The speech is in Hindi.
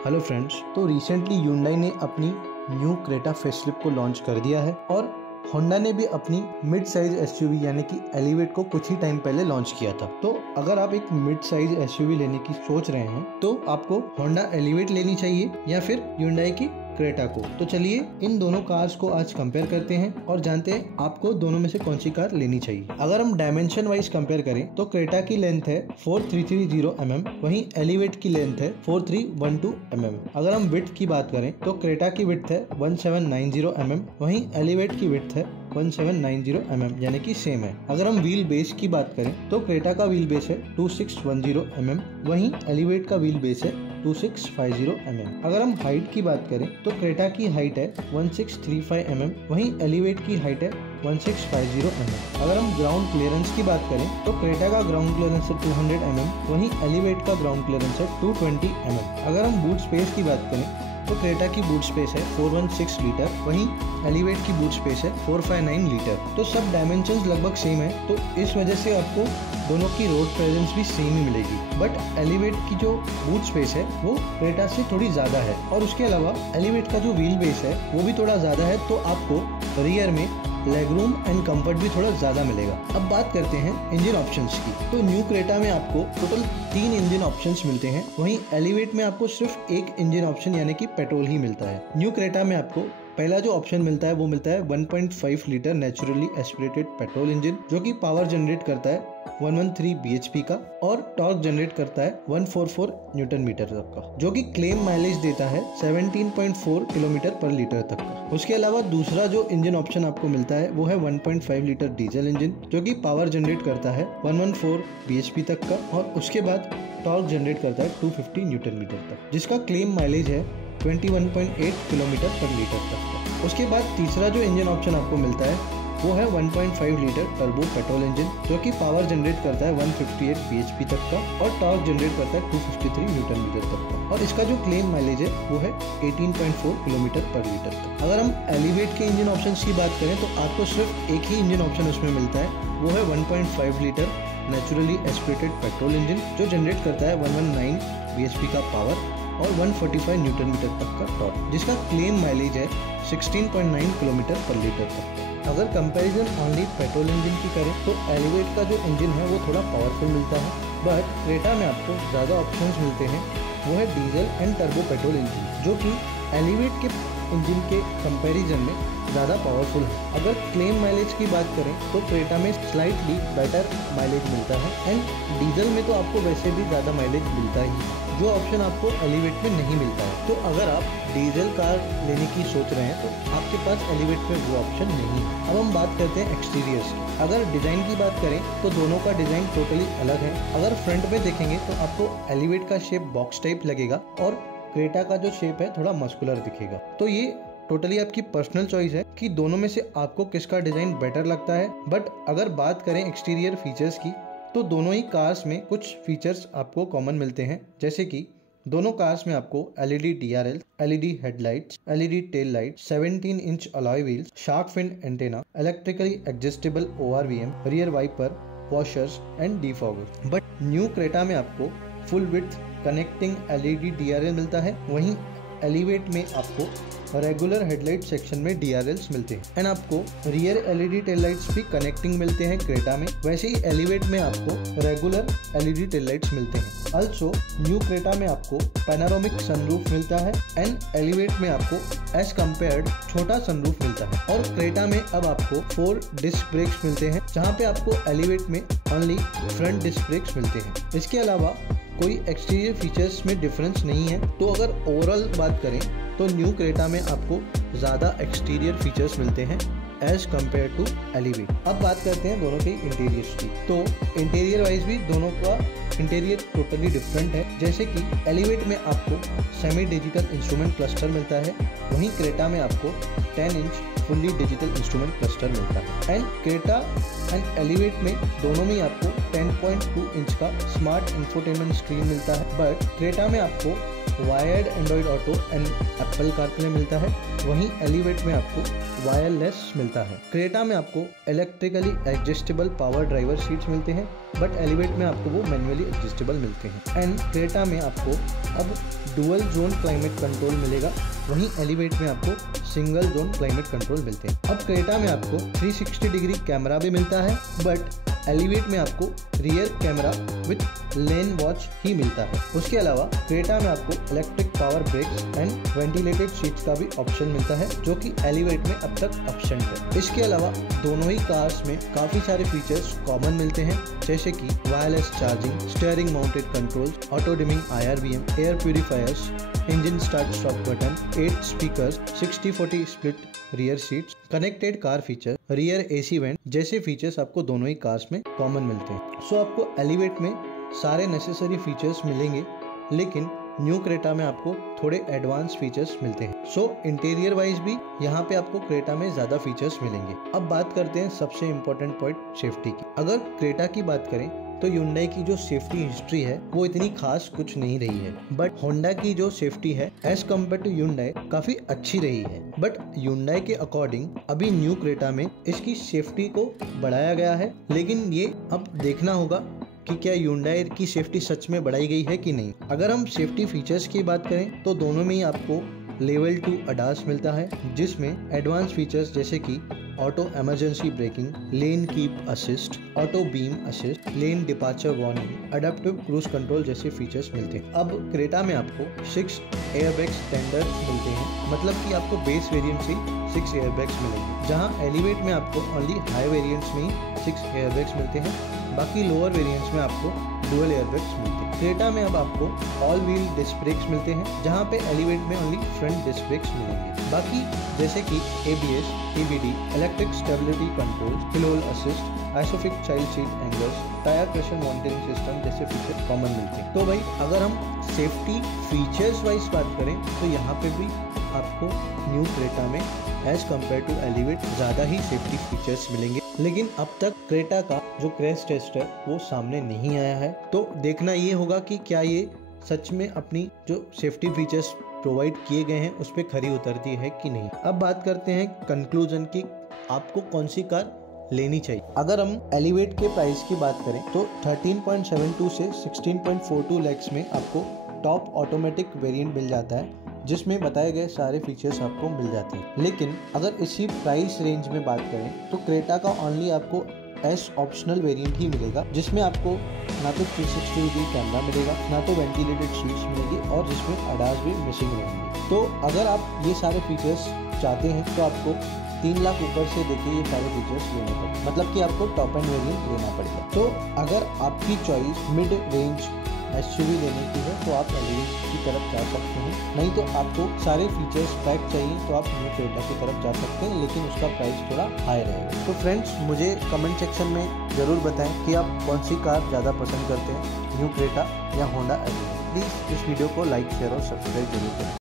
हेलो फ्रेंड्स, तो रिसेंटली Hyundai ने अपनी न्यू क्रेटा फेसलिफ्ट को लॉन्च कर दिया है और होंडा ने भी अपनी मिड साइज एसयूवी यानी कि एलिवेट को कुछ ही टाइम पहले लॉन्च किया था। तो अगर आप एक मिड साइज एसयूवी लेने की सोच रहे हैं तो आपको होंडा एलिवेट लेनी चाहिए या फिर Hyundai की क्रेटा को। तो चलिए इन दोनों कार्स को आज कंपेयर करते हैं और जानते हैं आपको दोनों में से कौन सी कार लेनी चाहिए। अगर हम डायमेंशन वाइज कंपेयर करें तो क्रेटा की लेंथ है 4330 mm, वहीं एलिवेट की लेंथ है 4312 mm। अगर हम विड्थ की बात करें तो क्रेटा की विड्थ है 1790 mm, वहीं एलिवेट की विड्थ है 1790 mm, यानी कि सेम है। अगर हम व्हील बेस की बात करें तो क्रेटा का व्हील बेस है 2610 mm, वहीं एलिवेट का व्हील बेस है 2650 mm। अगर हम हाइट की बात करें तो क्रेटा की हाइट है 1635 mm, वहीं एलिवेट की हाइट है 1650 mm। अगर हम ग्राउंड क्लियरेंस की बात करें तो क्रेटा का ग्राउंड क्लियरेंस है 200 mm, वहीं एलिवेट का ग्राउंड क्लियरेंस है 220 mm। अगर हम बूट स्पेस की बात करें तो क्रेटा की बूट स्पेस है 416 लीटर, वहीं एलिवेट की बूट स्पेस है 459 लीटर। तो सब डायमेंशंस लगभग सेम है, तो इस वजह से आपको दोनों की रोड प्रेजेंस भी सेम ही मिलेगी। बट एलिवेट की जो बूट स्पेस है वो क्रेटा से थोड़ी ज्यादा है और उसके अलावा एलिवेट का जो व्हील बेस है वो भी थोड़ा ज्यादा है, तो आपको रियर में लेग रूम एंड कंफर्ट भी थोड़ा ज्यादा मिलेगा। अब बात करते हैं इंजन ऑप्शंस की। तो न्यू क्रेटा में आपको टोटल 3 इंजन ऑप्शंस मिलते हैं, वहीं एलिवेट में आपको सिर्फ एक इंजन ऑप्शन यानी कि पेट्रोल ही मिलता है। न्यू क्रेटा में आपको पहला जो ऑप्शन मिलता है वो मिलता है 1.5 litre naturally aspirated petrol engine, जो कि पावर जनरेट करता है 113 bhp का और टॉर्क जनरेट करता है 144 न्यूटन मीटर तक का, जो कि क्लेम माइलेज देता है 17.4 किलोमीटर पर लीटर तक का। उसके अलावा दूसरा जो इंजन ऑप्शन आपको मिलता है वो है 1.5 लीटर डीजल इंजन, जो कि पावर जनरेट करता है 114 bhp तक का और उसके बाद टॉर्क जनरेट करता है 250 न्यूटन मीटर तक, जिसका क्लेम माइलेज है 21.8 किलोमीटर पर लीटर तक का। उसके बाद तीसरा जो इंजन ऑप्शन आपको मिलता है वो है 1.5 लीटर टर्बो पेट्रोल इंजन, जो कि पावर जनरेट करता है 158 bhp तक का और टॉर्क जनरेट करता है 253 न्यूटन मीटर तक का, और इसका जो क्लेम माइलेज है वो है 18.4 किलोमीटर पर लीटर तक। अगर हम एलिवेट के इंजन ऑप्शंस की बात करें तो आपको सिर्फ एक ही इंजन ऑप्शन उसमें मिलता है, वो है 1.5 litre naturally aspirated petrol engine, जो जनरेट करता है 119 bhp का पावर और 145 न्यूटन मीटर तक का टॉर्क, जिसका क्लेम माइलेज है 16.9 किलोमीटर पर लीटर तक। अगर कंपैरिजन ओनली पेट्रोल इंजन की करें तो एलिवेट का जो इंजन है वो थोड़ा पावरफुल मिलता है, बट क्रेटा में आपको ज़्यादा ऑप्शंस मिलते हैं, वो है diesel and turbo petrol engine, जो कि एलिवेट के इंजन के कंपैरिजन में ज़्यादा पावरफुल है। अगर क्लेम माइलेज की बात करें तो क्रेटा में स्लाइटली बेटर माइलेज मिलता है एंड डीजल में तो आपको वैसे भी ज़्यादा माइलेज मिलता ही है, जो ऑप्शन आपको एलिवेट में नहीं मिलता है। तो अगर आप डीजल कार लेने की सोच रहे हैं तो आपके पास एलिवेट में वो ऑप्शन नहीं है। अब हम बात करते हैं एक्सटीरियर्स की। अगर डिज़ाइन की बात करें तो दोनों का डिज़ाइन टोटली अलग है। अगर फ्रंट में देखेंगे तो आपको एलिवेट का शेप बॉक्स टाइप लगेगा और क्रेटा का जो शेप है थोड़ा मस्कुलर दिखेगा। तो ये टोटली आपकी पर्सनल चॉइस है कि दोनों में से आपको किसका डिज़ाइन बेटर लगता है। बट अगर बात करें एक्सटीरियर फीचर्स की तो दोनों ही कार्स में कुछ फीचर्स आपको कॉमन मिलते हैं, जैसे कि दोनों कार्स में आपको LED DRL, LED headlights, LED tail light, 17 inch alloy wheels, shark fin antenna, electrically adjustable ORVM, rear wiper, washers and defoggers. But new Creta में आपको full width connecting LED DRL मिलता है, वहीं एलिवेट में आपको रेगुलर हेडलाइट सेक्शन में DRLs मिलते हैं एंड आपको रियर LED टेल लाइट्स भी कनेक्टिंग मिलते हैं क्रेटा में। वैसे ही एलिवेट में आपको रेगुलर LED टेल लाइट्स मिलते हैं। अल्सो न्यू क्रेटा में आपको पैनारोमिक सनरूफ मिलता है एंड एलिवेट में आपको एज कम्पेयर्ड छोटा सनरूफ मिलता है। और क्रेटा में अब आपको 4 डिस्क ब्रेक्स मिलते हैं, जहाँ पे आपको एलिवेट में ओनली फ्रंट डिस्क ब्रेक्स मिलते हैं। इसके अलावा कोई एक्सटीरियर फीचर्स में डिफरेंस नहीं है। तो अगर ओवरऑल बात करें तो न्यू क्रेटा में आपको ज़्यादा एक्सटीरियर फीचर्स मिलते हैं एज कम्पेयर टू एलिवेट। अब बात करते हैं दोनों के इंटीरियर्स की। तो इंटीरियर वाइज भी दोनों का इंटीरियर टोटली डिफरेंट है, जैसे कि एलिवेट में आपको सेमी डिजिटल इंस्ट्रूमेंट क्लस्टर मिलता है, वहीं क्रेटा में आपको 10 inch fully digital instrument cluster मिलता है। एंड क्रेटा एंड एलिवेट में दोनों में आपको 10.2 इंच का स्मार्ट इंफोटेनमेंट स्क्रीन मिलता है, बट क्रेटा में आपको wired Android auto and Apple CarPlay मिलता है, वहीं एलिवेट में आपको वायरलेस मिलता है। क्रेटा में आपको electrically adjustable power driver seats मिलते हैं, बट एलिवेट में आपको वो मैन्युअली एडजस्टेबल मिलते हैं। एंड क्रेटा में आपको अब डुअल जोन क्लाइमेट कंट्रोल मिलेगा, वहीं एलिवेट में आपको सिंगल जोन क्लाइमेट कंट्रोल मिलते हैं। अब क्रेटा में आपको 360 डिग्री कैमरा भी मिलता है, बट एलिवेट में आपको rear camera with lane watch ही मिलता है। उसके अलावा क्रेटा में आपको electric power brakes and ventilated seats का भी ऑप्शन मिलता है, जो कि एलिवेट में अब तक ऑप्शन है। इसके अलावा दोनों ही कार्स में काफी सारे फीचर्स कॉमन मिलते हैं, जैसे कि wireless charging, steering mounted controls, auto dimming IRBM, air purifiers, engine start stop button, 8 speakers, 60-40 split rear seats, connected car feature, rear AC went जैसे फीचर्स आपको दोनों ही कार्स में कॉमन मिलते हैं। सो आपको एलिवेट में सारे नेसेसरी फीचर्स मिलेंगे, लेकिन न्यू क्रेटा में आपको थोड़े एडवांस फीचर्स मिलते हैं। सो इंटीरियर वाइज भी यहाँ पे आपको क्रेटा में ज्यादा फीचर्स मिलेंगे। अब बात करते हैं सबसे इम्पोर्टेंट पॉइंट, सेफ्टी की। अगर क्रेटा की बात करें तो Hyundai की जो सेफ्टी हिस्ट्री है वो इतनी खास कुछ नहीं रही है, बट Honda की जो सेफ्टी है एज कम्पेयर टू Hyundai काफी अच्छी रही है। बट Hyundai के अकॉर्डिंग अभी न्यू क्रेटा में इसकी सेफ्टी को बढ़ाया गया है, लेकिन ये अब देखना होगा कि क्या Hyundai की सेफ्टी सच में बढ़ाई गई है कि नहीं। अगर हम सेफ्टी फीचर्स की बात करें तो दोनों में ही आपको लेवल 2 ADAS मिलता है, जिसमें एडवांस फीचर्स जैसे कि auto emergency breaking, lane keep assist, auto beam assist, lane departure warning, adaptive cruise control जैसे फीचर्स मिलते हैं। अब क्रेटा में आपको 6 एयरबैग स्टैंडर्ड मिलते हैं, मतलब कि आपको बेस वेरिएंट से 6 एयरबैग्स मिलेंगे, जहां एलिवेट में आपको ओनली हाई वेरिएंट्स में 6 एयरबैग्स मिलते हैं, बाकी लोअर वेरिएंट्स में आपको डुअल एयरबैग्स मिलते हैं। क्रेटा में अब आपको ऑल व्हील डिस्क ब्रेक्स मिलते हैं, जहां पे एलिवेट में ओनली फ्रंट डिस्क ब्रेक्स मिलेंगे। बाकी जैसे कि ABS, EBD, electric stability control, हिल assist, आइसोफिक child seat angles, tyre pressure monitoring system जैसे फीचर कॉमन मिलते हैं। तो भाई अगर हम सेफ्टी फीचर्स वाइज बात करें तो यहाँ पे भी आपको न्यू क्रेटा में एज कम्पेयर टू एलिवेट ज्यादा ही सेफ्टी फीचर्स मिलेंगे, लेकिन अब तक क्रेटा का जो क्रैश टेस्ट है वो सामने नहीं आया है। तो देखना ये होगा कि क्या ये सच में अपनी जो सेफ्टी फीचर्स प्रोवाइड किए गए हैं उस पर खरी उतरती है कि नहीं। अब बात करते हैं कंक्लूजन की, आपको कौन सी कार लेनी चाहिए। अगर हम एलिवेट के प्राइस की बात करें तो 13.72 से 16.42 लाख में आपको टॉप ऑटोमेटिक वेरिएंट मिल जाता है, जिसमें बताए गए सारे फीचर्स आपको मिल जाते हैं। लेकिन अगर इसी प्राइस रेंज में बात करें तो क्रेटा का ओनली आपको एस ऑप्शनल वेरिएंट ही मिलेगा, जिसमें आपको ना तो 360 डिग्री कैमरा मिलेगा, ना तो वेंटिलेटेड सीट्स मिलेगी, और जिसमें ADAS भी मिसिंग रहेंगे। तो अगर आप ये सारे फीचर्स चाहते हैं तो आपको 3 लाख ऊपर से देखिए ये सारे फीचर्स लेने पड़ेंगे, मतलब कि आपको टॉप एंड वेरिएंट लेना पड़ेगा। तो अगर आपकी चॉइस मिड रेंज SUV लेने की है तो आप एलिवेट की तरफ जा सकते हैं, नहीं तो आपको सारे फीचर्स पैक चाहिए तो आप न्यू क्रेटा की तरफ जा सकते हैं, लेकिन उसका प्राइस थोड़ा हाई रहेगा। तो फ्रेंड्स मुझे कमेंट सेक्शन में ज़रूर बताएं कि आप कौन सी कार ज़्यादा पसंद करते हैं, न्यू क्रेटा या होंडा एलिवेट। प्लीज़ इस वीडियो को लाइक, शेयर और सब्सक्राइब जरूर करें।